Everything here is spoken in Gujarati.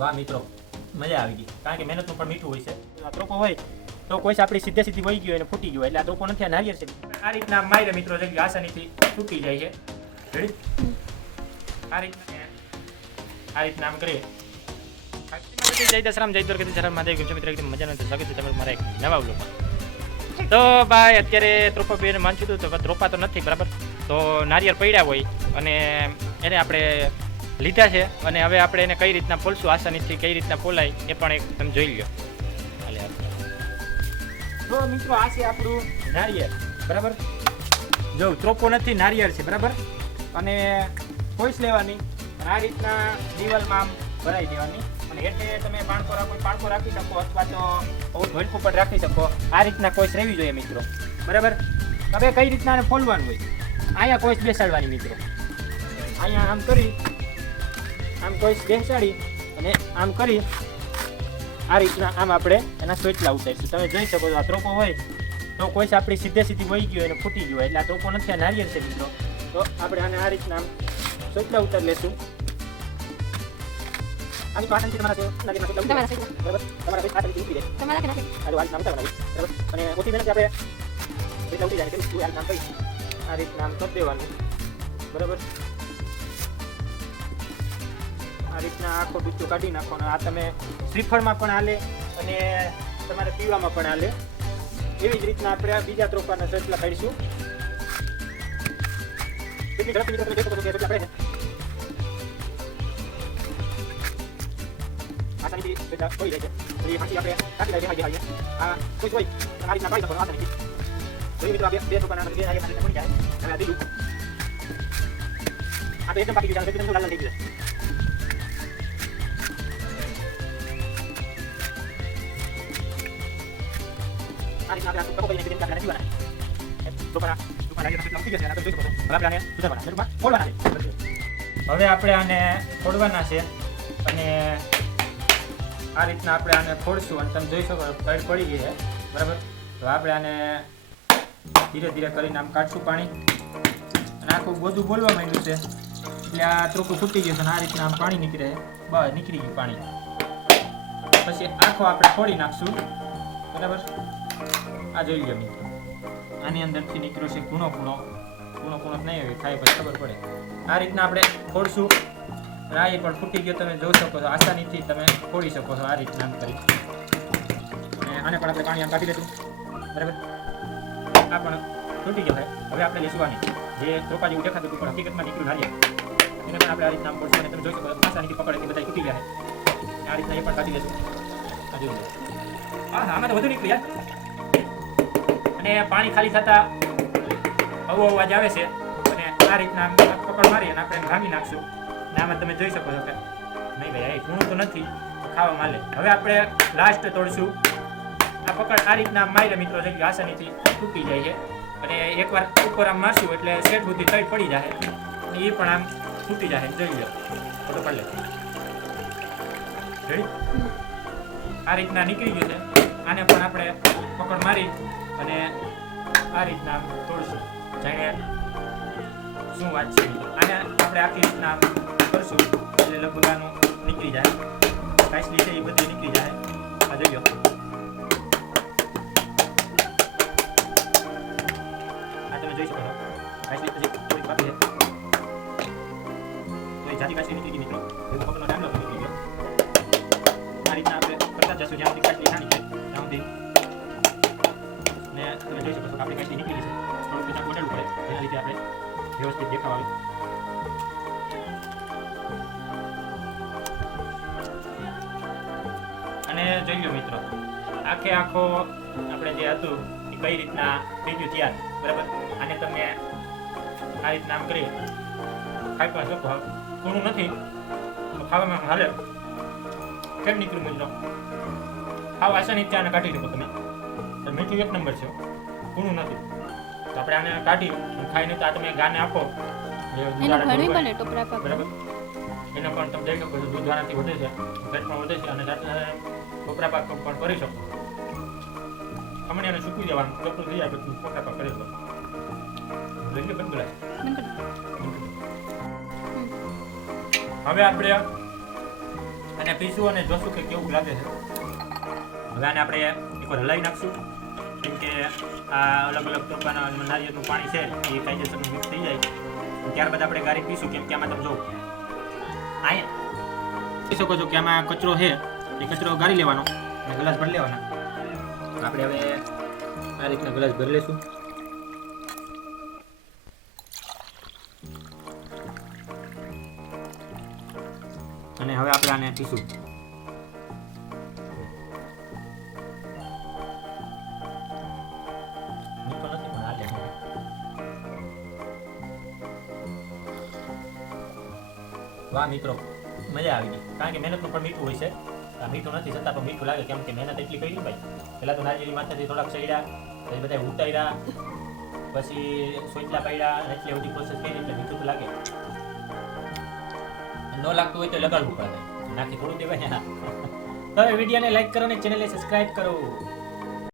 વાહ મિત્રો મજા આવી ગઈ. કારણ કે મહેનતનું પણ મીઠું હોય છે. આ ત્રોપો હોય તો કોઈ આપણી સીધે સીધી વહી ગયો અને ફૂટી ગયો એટલે આ ત્રોપો નથી આ નારિયેળ છે. આ રીતના માયરે મિત્રો જે આસાનીથી ફૂટી જાય છે. આ રીતના આ રીતના આમ કરીએ. જય દશરામ જય દ્વારકાધીશ શરણ મહાદેવ કેમ છો મિત્રો? એકદમ મજાનો સ્વાગત છે તમારું મારા એક નવા વ્લોગમાં. તો ભાઈ અત્યારે ત્રોપા બેન માનશું તો ત્રોપા તો નથી બરાબર? તો નારિયેળ પડ્યા હોય અને એને આપણે લીધા છે અને હવે આપણે એને કઈ રીતના પોલશું આસાનીથી કઈ રીતના ફોલાય એ પણ એક તમે જોઈ લો તો મિત્રો, આ છે આપણું નારિયેળ. બરાબર? જો ત્રોપો નથી, નારિયેળ છે, બરાબર? અને કોઈસ લેવાની આ રીતના દિવાલમાં આમ ભરાઈ દેવાની. અને એટલે તમે પાણકો રાખો, પાણકો રાખી શકો અથવા તો ભોલકું પણ રાખી શકો. આ રીતના કોઈસ રહેવી જોઈએ મિત્રો. બરાબર? હવે કઈ રીતના ફોલવાનું હોય? અહીંયા કોઈસ બેસાડવાની, મિત્રો. અહીંયા આમ કરી આમ ટોઈસ બેસાડી અને આમ કરી આ રીતના આમ આપણે એના સોચલા ઉતારીશું. તમે જોઈ શકો છો આ ત્રોપો હોય તો કોઈ આપણી સીધે સીધી વહી ગયો અને ફૂટી ગયો એટલે આ ત્રોપો નથી આ નારિયેળ છે મિત્રો. તો આપણે આને આ રીતના આમ સોચલા ઉતારી લેશું. આ રીતના આસાનીથી તમારા બરાબર? કે આ બરાબર? અને ઓછી મહેનત આપણે જાય તેવું આ આમ આ રીતના આમ કરી દેવાનું. બરાબર? આ રીતના આખો ડૂચો કાઢી નાખવાનો. આ તમે શ્રીફળમાં પણ હાલે અને તમારે પીવામાં પણ હાલે. એવી જ રીતના આપણે બીજા ત્રોપાના સસલા કાઢીશું. આસાનીથી સસલા જાય છે. એ હાંકી આપણે કાઢી આ કોઈ હોય આ રીતના પાડી શકો આસાનીથી તો એ મિત્રો, આ બે ત્રોપાના બે હાંકી હાંકી પડી જાય. હવે આ દીધું. આ તો એકદમ પાકી લાલ થઈ ગયું હવે આપણે આને ફોડવાના છે. અને આ રીતના આપણે આને ફોડશું અને તમે જોઈ શકો તળ પડી ગઈ છે. બરાબર? તો આપણે આને ધીરે ધીરે કરીને આમ કાઢશું પાણી. અને આખું બધું બોલવા માંડ્યું છે. એટલે આ ત્રોકું ફૂટી ગયું છે અને આ રીતના આમ પાણી નીકળે બસ, નીકળી ગયું પાણી. પછી આખો આપણે ફોડી નાખશું. બરાબર? આ જોઈ લો મિત્રો. આની અંદરથી નીકળ્યો છે કૂણો કૂણો કૂણો કૂણો નહીં આવે ખાય પછી ખબર પડે. આ રીતના આપણે ફોડશું રાઈ પણ ફૂટી ગયો, તમે જોઈ શકો છો. આસાનીથી તમે ફોડી શકો છો આ રીતના આમ કરી. આને પણ આપણે પાણી આમ કાઢી લેશું બરાબર? આ પણ તૂટી ગયો ભાઈ. હવે આપણે લેશું આની. જે ચોપા જેવું દેખાતું પણ હકીકતમાં નીકળ્યું નારિયેળ એને પણ આપણે આ રીતના ફોડશું અને તમે જોઈ શકો છો, આસાનીથી પકડે બધા તૂટી ગયા છે. આ રીતના એ પણ કાઢી લેશું. આ જોઈ હા હા આમાં તો વધુ નીકળી યાર. અને પાણી ખાલી થતા અવો અવાજ આવે છે. અને આ રીતના આમ પકડ મારી અને આપણે એમ ભાંગી નાખશું. અને આમાં તમે જોઈ શકો છો કે નહીં ભાઈ એ ઘૂણું તો નથી ખાવા માલે હવે આપણે લાસ્ટ તોડશું. આ પકડ આ રીતના મારે મિત્રો છે કે આસાનીથી તૂટી જાય છે. અને એકવાર ઉપર આમ મારશું એટલે શેઠ બુદ્ધિ તઈ પડી જાય. અને એ પણ આમ તૂટી જાય. જોઈ લો ફોટો પાડી લે. આ રીતના નીકળી ગયું છે. આને પણ આપણે પકડ મારી અને આ રીતના તોડશું. જાણે શું વાત છે? આને આપણે આખી રીતના કરશું એટલે લગભગ આનું નીકળી જાય. કાચલી છે એ બધી નીકળી જાય. આ જોઈ અને જોઈ લો મિત્રો, આખે આખો આપણે જે હતું, એ કઈ રીતના થઈ ગયું બરાબર? અને તમે આ રીતના આમ કરી ખાઈ પણ શકો ઘણું નથી ખાવામાં હાલે. કેમ નીકળ્યું મિત્રો? ખાવ ત્યાં આને કાઢી શકો તમે. મીઠું એક નંબર છે ઘણું નથી. તો આપણે આને કાઢી ખાઈને તો આ તમે ગાને આપો. એનું ટોપરા પાક પણ તમે જોઈ શકો છો દૂધ વાળાથી વધે છે પેટ પણ વધે છે અને સાથે પાક પણ કરી શકો. ખમણી અને સૂકવી દેવાનું. ચોખ્ખું થઈ જાય પછી પાક કરી શકો. લઈને બંધ. હવે આપણે અને પીશું અને જોશું કે કેવું લાગે છે. હવે આને આપણે એકવાર હલાવી નાખશું. કેમ કે આ અલગ અલગ પ્રકારના નારિયેળનું પાણી છે એ કાયદેસરનું મિક્સ થઈ જાય. ત્યારબાદ આપણે ગાડી પીશું કેમ કે આમાં તમે જો અહીંયા જોઈ શકો છો કે આમાં કચરો છે, એ કચરો ગાળી લેવાનો અને ગ્લાસ ભરી લેવાના. આપણે હવે આ રીતના ગ્લાસ ભરી લઈશું. અને હવે આપણે આને પીશું. વાહ મિત્રો, મજા આવી ગઈ. કારણ કે મહેનતનું પણ મીઠું હોય છે. આ મીઠું નથી છતાં પણ મીઠું લાગે કેમ કે મહેનત એટલી કરી ભાઈ પહેલાં તો નારિયેળી માથાથી થોડાક ચડ્યા પછી બધા ઉતાર્યા, પછી સોચલા પાડ્યા એટલી બધી પ્રોસેસ કરી, એટલે મીઠું તો લાગે. ન લાગતું હોય તો લગાડવું પડે. નાખી થોડું દેવાય. હા તમે વિડીયોને લાઈક કરો અને ચેનલને સબસ્ક્રાઇબ કરો.